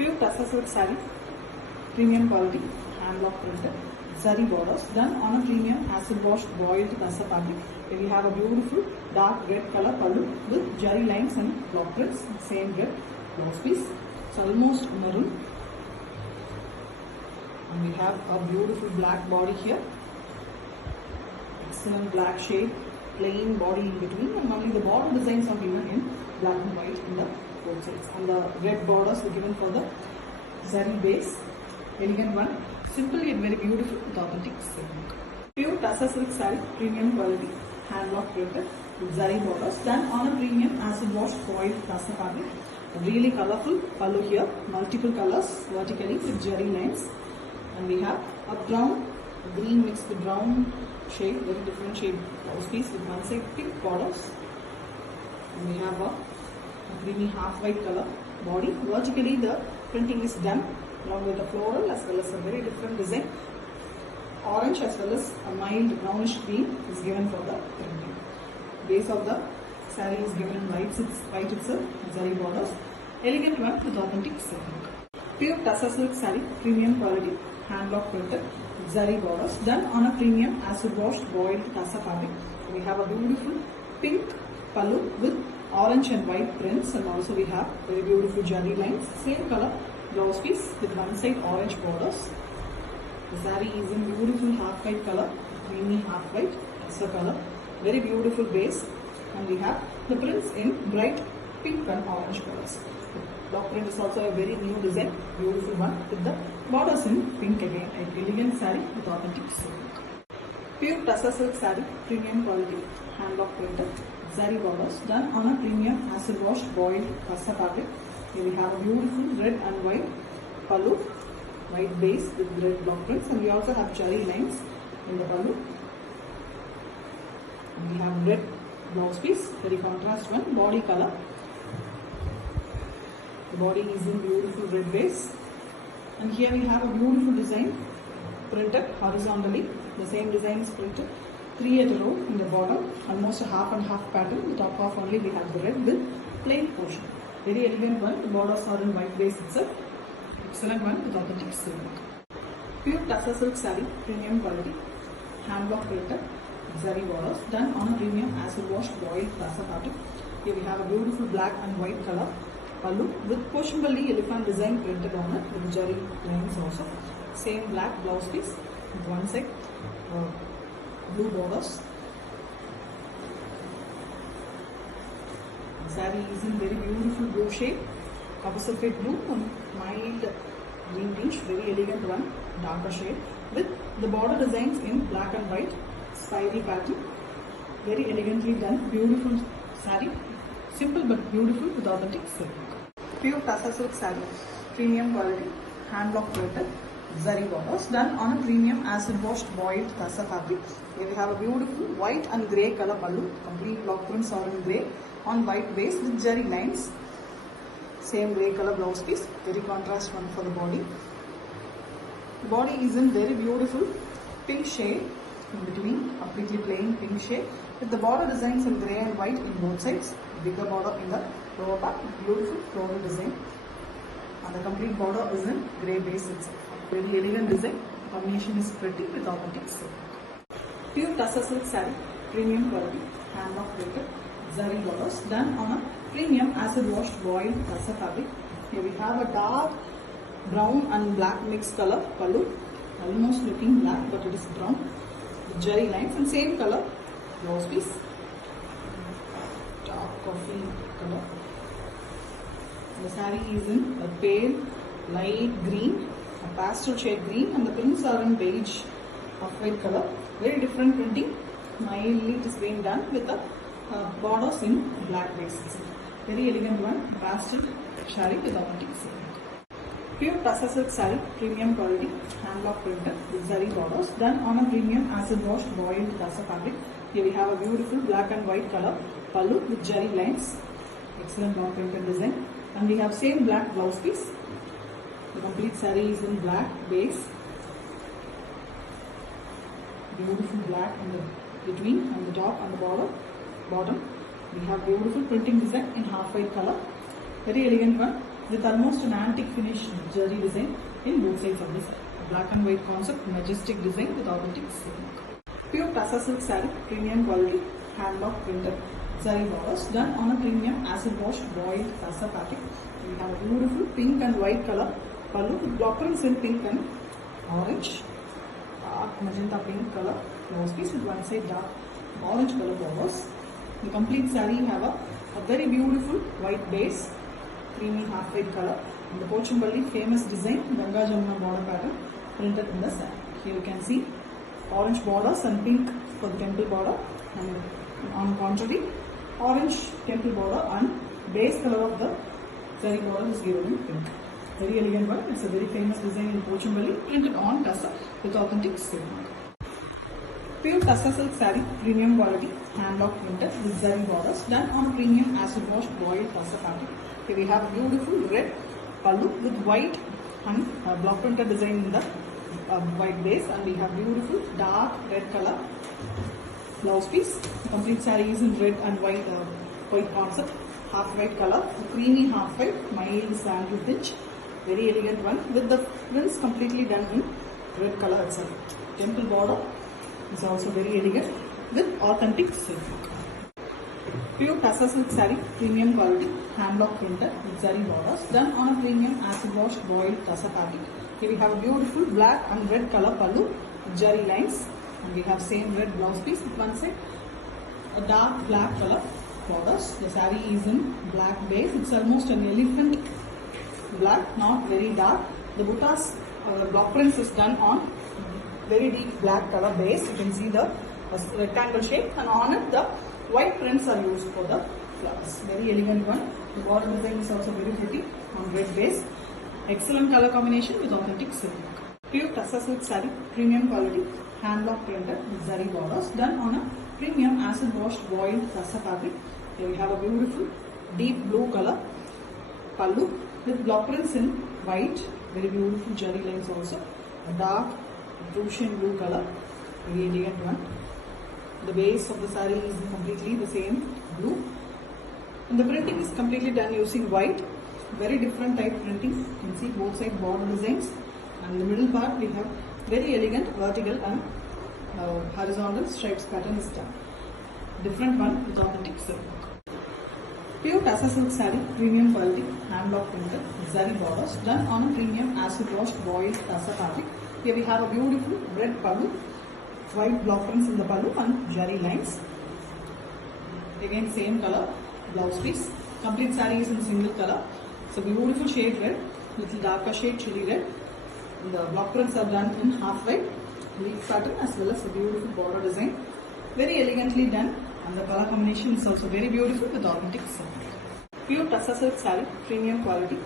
Pure tussar silk saree, premium quality, hand block printed, zari borders done on a premium acid washed boiled tussar fabric. Here we have a beautiful dark red color pallu with jari lines and block prints, same red blouse piece. It's almost maroon. And we have a beautiful black body here. Excellent black shade, plain body in between, and only the border designs are given in black and white in the both sides. And the red borders are given for the zari base. Elegant one, simple yet very beautiful with authentic silk. Pure tussar silk saree, premium quality, hand block printed with zari borders done on a premium acid washed boiled tussar fabric. A really colorful pallu here, multiple colors vertically with jari lines. And we have a brown, green mixed with brown shade, very different shade blouse piece with one side pink borders. And we have a creamy half white color body. Vertically the printing is done along with a floral as well as a very different design. Orange as well as a mild brownish green is given for the printing. Base of the saree is given in white itself, zari borders. Elegant one with authentic silk. Pure tussar silk saree, premium quality, hand block printed, zari borders done on a premium acid washed boiled tussar fabric. We have a beautiful pink pallu with orange and white prints, and also we have very beautiful jari lines, same color blouse piece with one side orange borders. The saree is in beautiful half white color, creamy half white tussar color, very beautiful base, and we have the prints in bright pink and orange colors. Block print is also a very new design, beautiful one with the borders in pink again. An elegant saree with authentic silk. Pure tussar silk saree, premium quality, hand block printed, zari borders done on a premium acid washed boiled tussar fabric. Here we have a beautiful red and white pallu, white base with red block prints, and we also have jari lines in the pallu. And we have red blouse piece, very contrast one, body color. The body is in beautiful red base, and here we have a beautiful design printed horizontally. The same design is printed 3 at a row in the bottom, almost a half and half pattern. The top half only we have the red with plain portion. Very elegant one. The borders are in white base itself. Excellent one with authentic silk. Pure tussar silk saree, premium quality, hand block printed, zari borders done on a premium acid washed boiled tussar fabric. Here we have a beautiful black and white color pallu with Poshambali elephant design printed on it with jari lines also. Same black blouse piece with one side blue borders. The saree is in very beautiful blue shade, copper sulphate blue and mild green tinge, very elegant one, darker shade with the border designs in black and white, spiral pattern, very elegantly done, beautiful saree, simple but beautiful with authentic silk. Pure tussar silk saree, premium quality, hand block printed, zari borders done on a premium acid washed boiled tussar fabric. Here we have a beautiful white and grey color pallu, complete block prints are in grey on white base with jari lines. Same grey color blouse piece, very contrast one for the body. The body is in very beautiful pink shade in between, completely plain pink shade with the border designs in grey and white in both sides. Bigger border in the lower part, beautiful floral design, and the complete border is in grey base itself. Very elegant design, combination is pretty with authentic silk. Pure tussar silk saree, premium quality, hand block printed, zari borders done on a premium acid washed boiled tussar fabric. Here we have a dark brown and black mixed color pallu, almost looking black but it is brown with jari lines, and same color blouse piece, dark coffee color. The saree is in a pale light green, a pastel shade green, and the prints are in beige of white color. Very different printing, mildly it is being done with the borders in black bases. Very elegant one, pastel saree with authentic silk. Pure tussar silk saree, premium quality, hand block printed with zari borders done on a premium acid washed boiled tussar fabric. Here we have a beautiful black and white color pallu with jari lines, excellent block printed design, and we have same black blouse piece. The complete saree is in black base, beautiful black in the between and the top and the bottom. We have beautiful printing design in half white color, very elegant one, with almost an antique finish zari design in both sides of the saree. Black and white concept, majestic design with authentic silk. Pure Tassa silk saree, premium quality, hand-block printed zari borders done on a premium acid wash boiled Tassa fabric. We have a beautiful pink and white color pallu with block prints in pink and orange, dark magenta pink color blouse piece with one side dark orange color borders. The complete saree have a very beautiful white base, creamy half white color, and the Pochambali famous design Ganga Jamuna border pattern printed in the saree. Here you can see orange borders and pink for the temple border, and on contrary orange temple border and base color of the zari border is given in pink. Very elegant one. It's a very famous design in Pochambali printed on Tassa with authentic silk. Pure Tassa silk saree, premium quality, hand-block printed with zari borders done on premium acid wash boiled Tassa fabric. Here we have beautiful red pallu with white and block printed design in the white base, and we have beautiful dark red color blouse piece. The complete saree is in red and white concept, half white color, creamy half white, mild sandal pitch. Very elegant one with the prints completely done in red color itself. Temple border is also very elegant with authentic silk. Pure Tassa silk saree, premium quality, hand-block printed with zari borders done on a premium acid wash boiled Tassa fabric. Here we have a beautiful black and red color pallu with zari lines, and we have same red blouse piece with one side a dark black color borders. The saree is in black base. It's almost an elephant black, not very dark. The buttas block prints is done on very deep black color base. You can see the rectangle shape, and on it the white prints are used for the flowers. Very elegant one. The border design is also very pretty on red base. Excellent color combination with authentic silk. Pure Tassa silk saree, premium quality, hand-block printed with zari borders done on a premium acid washed boiled Tassa fabric. Here we have a beautiful deep blue color pallu with block prints in white, very beautiful zari lines also, a dark Prussian blue color, very elegant one. The base of the saree is completely the same blue, and the printing is completely done using white, very different type printing. You can see both side border designs, and in the middle part we have very elegant vertical and horizontal stripes pattern is done. Different one with authentic silk. Pure Tassa silk saree, premium quality, hand-block printed, zari borders done on a premium acid washed boiled Tassa fabric. Here we have a beautiful red pallu, white block prints in the pallu and zari lines. Again same color blouse piece. Complete saree is in single color. It's a beautiful shade red, little darker shade chili red. And the block prints are done in half white leaf pattern as well as a beautiful border design. Very elegantly done, and the color combination is also very beautiful with authentic silk. Pure Tassa silk saree, premium quality,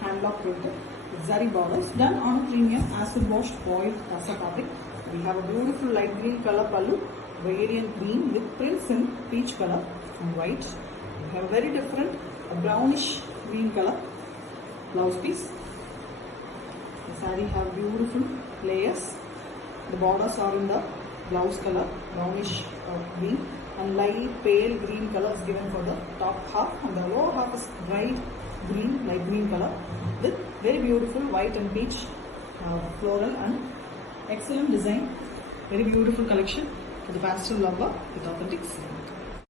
hand-block printed with zari borders done on a premium acid washed boiled Tassa fabric. We have a beautiful light green color pallu, radiant green with prints in peach color and white. We have a very different brownish green color blouse piece. The saree have beautiful layers. The borders are in the blouse color, brownish green, and light pale green color is given for the top half, and the lower half is bright green, light green color with very beautiful white and peach floral and excellent design. Very beautiful collection for the pastel lover with authentic silk.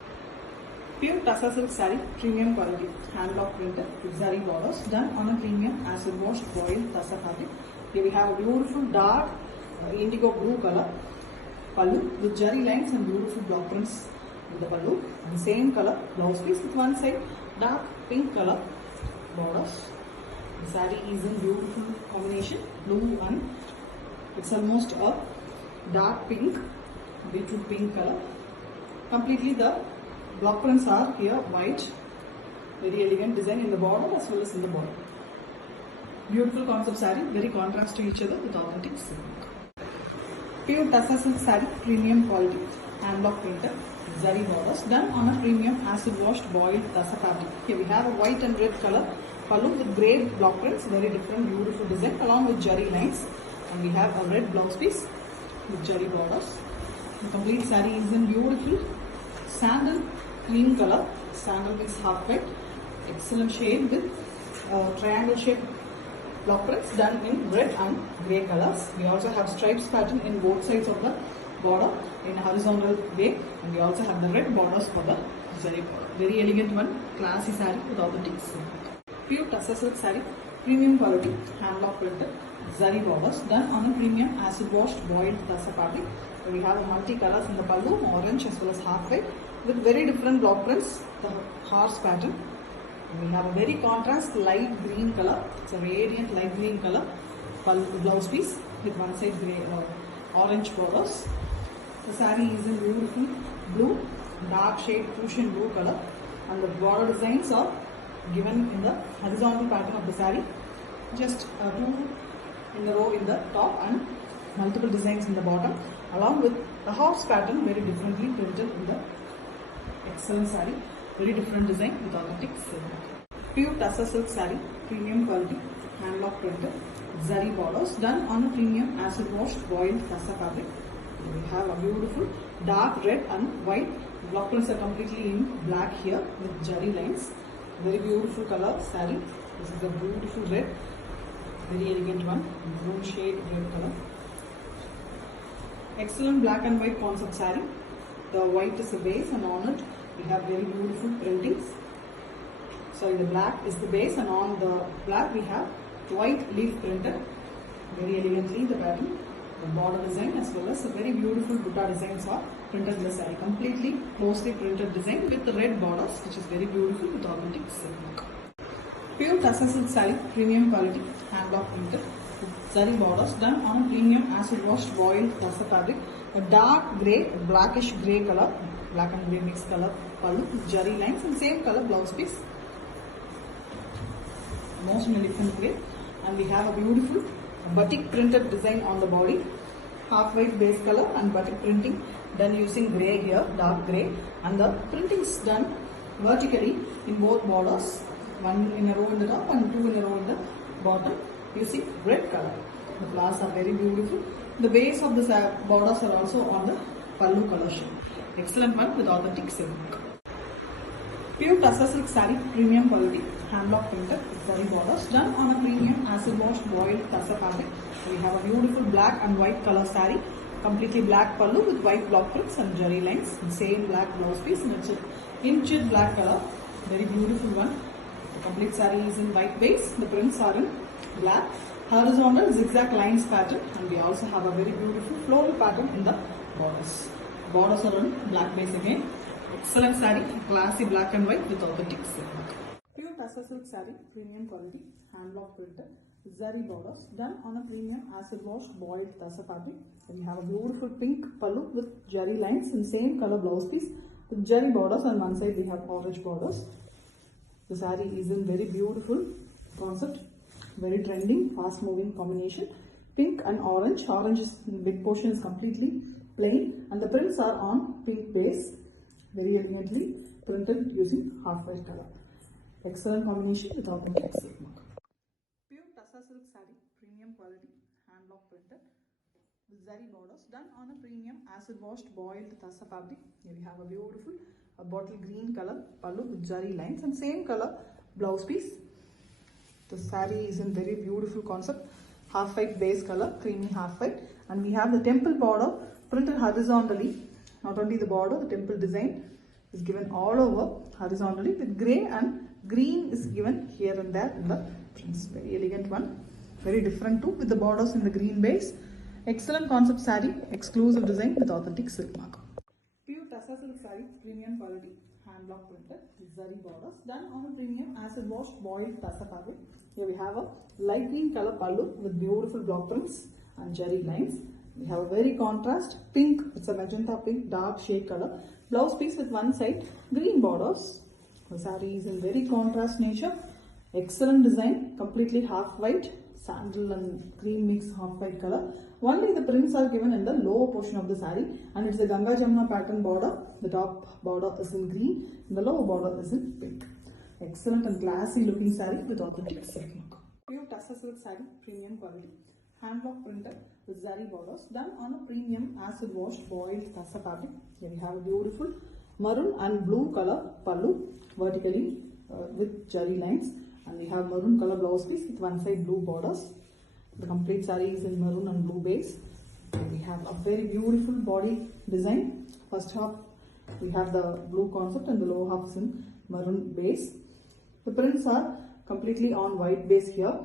Pure Tassa silk saree, premium quality, hand-block printed with zari borders done on a premium acid washed boiled Tassa fabric. Here we have a beautiful dark indigo blue color pallu with zari lines and beautiful block prints in the pallu, and same color blouse piece with one side dark pink color borders. The saree is in beautiful combination, blue and it's almost a dark pink, beetroot pink color. Completely the block prints are here white. Very elegant design in the border as well as in the border. Beautiful concept saree, very contrast to each other with authentic silk. Pure Tassa silk saree, premium quality, hand-block printed, zari borders done on a premium acid washed boiled Tassa fabric. Here we have a white and red color pallu with grey block prints, very different beautiful design along with zari lines, and we have a red blouse piece with zari borders. The complete saree is in beautiful sandal cream color. Sandal is half white, excellent shade with triangle shaped block prints done in red and grey colors. We also have stripes pattern in both sides of the border in a horizontal way, and we also have the red borders for the zari border. Very elegant one, classy saree with all the ticks. Pure tussar silk saree, premium quality, hand block printed, zari borders done on a premium acid washed boiled tussar fabric. We have a multi colors in the pallu, orange as well as half white, with very different block prints, the horse pattern. We have a very contrast light green color. It's a radiant light green color blouse piece with one side grey orange borders. The saree is in beautiful blue, dark shade Prussian blue color, and the border designs are given in the horizontal pattern of the saree. Just two in a row in the top and multiple designs in the bottom, along with the horse pattern very differently printed in the excellent saree. Very different design with authentic silk. Pure tussar silk saree, premium quality, hand block printed, zari borders done on a premium acid washed boiled tussar fabric. We have a beautiful dark red and white block prints are completely in black here with zari lines. Very beautiful color saree. This is a beautiful red, very elegant one, blue shade red color. Excellent black and white concept saree. The white is the base, and on it we have very beautiful printings. Sorry, the black is the base, and on the black we have white leaf printed very elegantly the pattern. The border design as well as a very beautiful butta designs are printed in the saree. Completely closely printed design with the red borders, which is very beautiful with authentic silk. Pure tussar silk saree, premium quality, hand block printed, zari borders done on a premium acid washed boiled tussar fabric. A dark grey, blackish grey color, black and grey mixed color pallu with zari lines, and same color blouse piece. Most in a different way, and we have a beautiful batik printed design on the body, half white base color and batik printing done using grey here, dark grey, and the printings done vertically in both borders, one in a row in the top and two in a row in the bottom using red color. The flowers are very beautiful. The base of the borders are also on the pallu color shade. Excellent one with authentic silk. Pure tussar silk saree, premium quality, hand block printed, zari borders done on a premium acid washed boiled tussar fabric. We have a beautiful black and white color saree, completely black pallu with white block prints and zari lines, and same black blouse piece, and it's an inchid black color. Very beautiful one. The complete saree is in white base. The prints are in black, horizontal zigzag lines pattern, and we also have a very beautiful floral pattern in the borders. Borders are on black base again. Excellent saree, classy black and white with authentic silk. Pure tussar silk saree, premium quality, hand block printed, zari borders done on a premium acid wash boiled tussar fabric. And we have a beautiful pink pallu with zari lines and same color blouse piece with zari borders. On one side we have orange borders. The saree is in very beautiful concept, very trending, fast moving combination. Pink and orange. Orange is big portion is completely plain, and the prints are on pink base. Very elegantly printed using half white color. Excellent combination with authentic silk mark. Pure tussar silk saree, premium quality, hand block printed, with zari borders done on a premium acid washed boiled tussar fabric. Here we have a beautiful bottle green color pallu with zari lines and same color blouse piece. The saree is in very beautiful concept, half white base color, creamy half white, and we have the temple border printed horizontally. Not only the border, the temple design is given all over horizontally with grey and green is given here and there in the prints. Very elegant one, very different too with the borders in the green base. Excellent concept saree, exclusive design with authentic silk mark. Pure tussar silk saree, premium quality, hand block printed, zari borders done on a premium acid wash boiled tussar fabric. Here we have a light green color pallu with beautiful block prints and zari lines. We have a very contrast pink, it's a magenta pink dark shade color blouse piece with one side green borders. The saree is in very contrast nature. Excellent design, completely half white, sandal and cream mix half white color. Only the prints are given in the lower portion of the saree, and it's a Ganga Jamuna pattern border. The top border is in green and the lower border is in pink. Excellent and classy looking saree with authentic silk mark. Pure tussar silk saree, premium quality, hand block printed with zari borders done on a premium acid washed boiled tussar fabric. Here we have a beautiful maroon and blue color pallu vertically with zari lines, and we have maroon color blouse piece with one side blue borders. The complete saree is in maroon and blue base. And we have a very beautiful body design. First half we have the blue concept and the lower half is in maroon base. The prints are completely on white base here.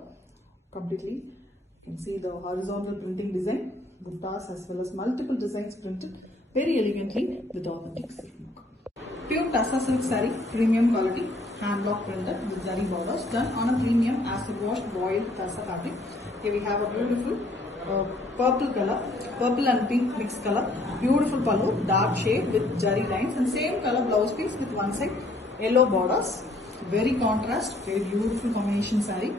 Completely, you can see the horizontal printing design, buttas as well as multiple designs printed very elegantly with authentic silk work. Pure Tassa silk saree, premium quality, hand block printed with zari borders, done on a premium acid washed boiled Tassa fabric. Here we have a beautiful purple color, purple and pink mixed color, beautiful pallu, dark shade with zari lines, and same color blouse piece with one side yellow borders. Very contrast, very beautiful combination saree.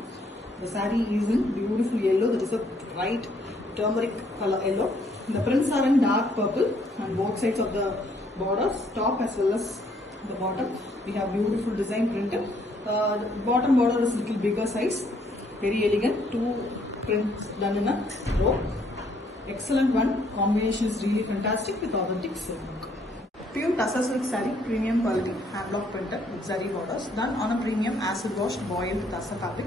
The saree is in beautiful yellow, that is a bright turmeric color yellow. The prints are in dark purple on both sides of the borders, top as well as the bottom. We have beautiful design printed. The bottom border is little bigger size, very elegant. Two prints done in a row. Excellent one. Combination is really fantastic with authentic silk. Pure Tassa silk saree, premium quality, hand block printed with zari borders, done on a premium acid washed boiled Tassa fabric.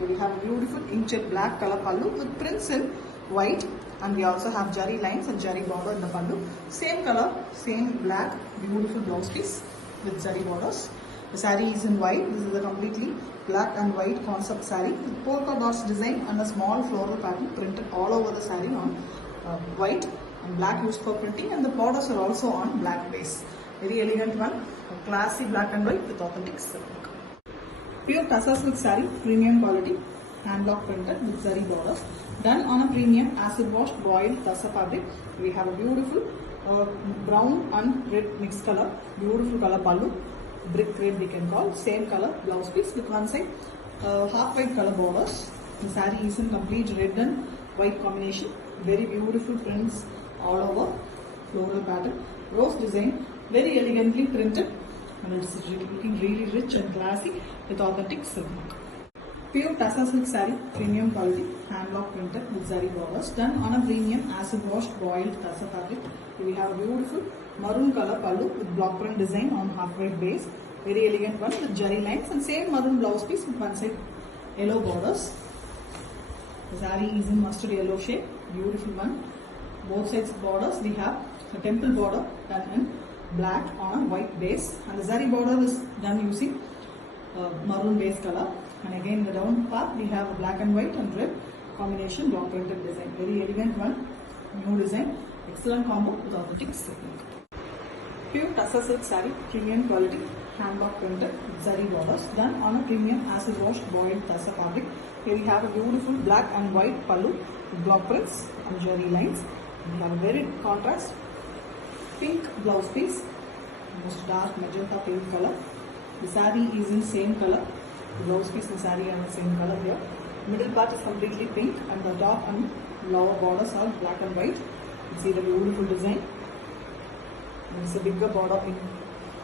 We have a beautiful inkjet black color pallu with prints in white, and we also have zari lines and zari border in the pallu. Same color, same black, beautiful blouse piece with zari borders. The saree is in white. This is a completely black and white concept saree with polka dots design and a small floral pattern printed all over the saree on white and black used for printing, and the borders are also on black base. Very elegant one, a classy black and white with authentic silk. Pure Tassa silk saree, premium quality, hand block printed with zari borders, done on a premium acid washed boiled Tassa fabric. We have a beautiful brown and red mixed color, beautiful color pallu, brick red we can call, same color blouse piece with one side half white color borders. The saree is in complete red and white combination. Very beautiful prints all over, floral pattern, rose design, very elegantly printed, and it is looking really rich and classy with authentic silk. Pure Tassa silk saree, premium quality, hand block printed with zari borders, done on a premium acid washed boiled Tassa fabric. We have a beautiful maroon color pallu with block print design on half white base. Very elegant one with zari lines, and same maroon blouse piece with one side yellow borders. The saree is in mustard yellow shade, beautiful one. Both sides borders we have a temple border done in black on a white base, and the zari border is done using maroon base color. And again the down part we have a black and white and red combination block printed design. Very elegant one, new design, excellent combo with authentic silk. Pure Tassa silk saree, premium quality, hand block printed with zari borders, done on a premium acid washed boiled Tassa fabric. Here we have a beautiful black and white pallu with block prints and zari lines. We have a very contrast pink blouse piece, most dark magenta pink color. The saree is in same color. The blouse piece and saree are the same color here. Middle part is completely pink, and the top and lower borders are black and white. You see the beautiful design. There is a bigger border in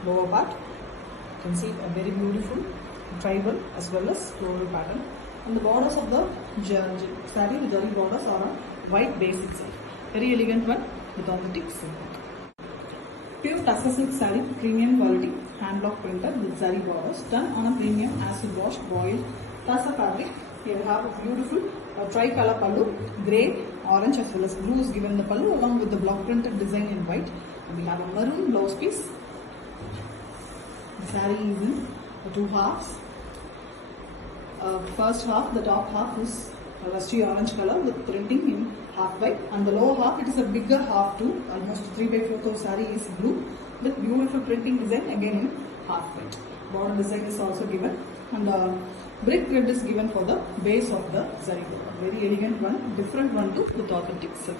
lower part. You can see a very beautiful tribal as well as floral pattern. And the borders of the saree, the zari borders are on white base itself. Very elegant one with authentic silk. Pure Tassa silk saree, premium quality, hand block printed with zari borders, done on a premium acid washed boiled Tassa fabric. Here we have a beautiful tri-color pallu, grey, orange as well as blue is given in the pallu along with the block printed design in white. And we have a maroon blouse piece. The saree is in the two halves. First half, the top half is a rusty orange color with printing in half white, and the lower half it is a bigger half too, almost 3/4 of saree is blue with beautiful printing design again in half white. Border design is also given, and brick red is given for the base of the zari border. Very elegant one, different one too with authentic silk.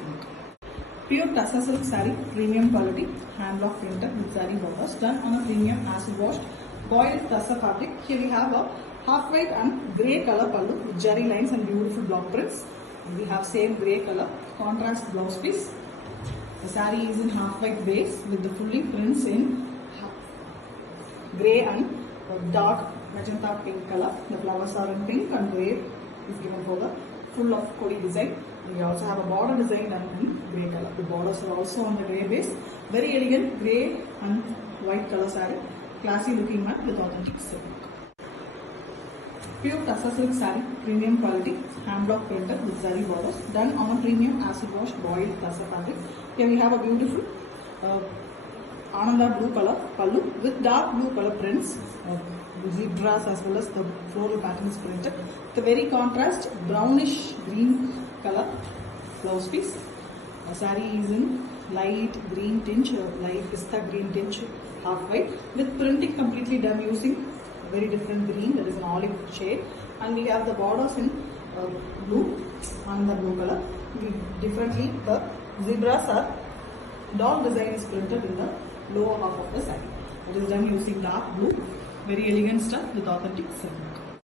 Pure Tassa silk saree, premium quality, hand block printed with zari borders, done on a premium acid washed boiled Tassa fabric. Here we have a half white and grey color pallu with zari lines and beautiful block prints. And we have same grey color contrast blouse piece. The saree is in half white base with the fully prints in grey and dark magenta pink color. The flowers are in pink and grey is given for the full of Kodi design. And we also have a border design done in grey color. The borders are also on the grey base. Very elegant grey and white color saree. Classy looking one with authentic silk. Pure Tassa silk saree, premium quality, hand block printed with zari borders, done on a premium acid wash boiled Tassa fabric. Here we have a beautiful Ananda blue color pallu with dark blue color prints, zebras as well as the floral patterns printed. The very contrast brownish green color blouse piece. The saree is in light green tinge, light pista green tinge, half white, with printing completely done using a very different green, that is an olive shade, and we have the borders in blue and the blue color. Differently, the zebras are dog design is printed in the lower half of the saree. It is done using dark blue, very elegant stuff with authentic silk.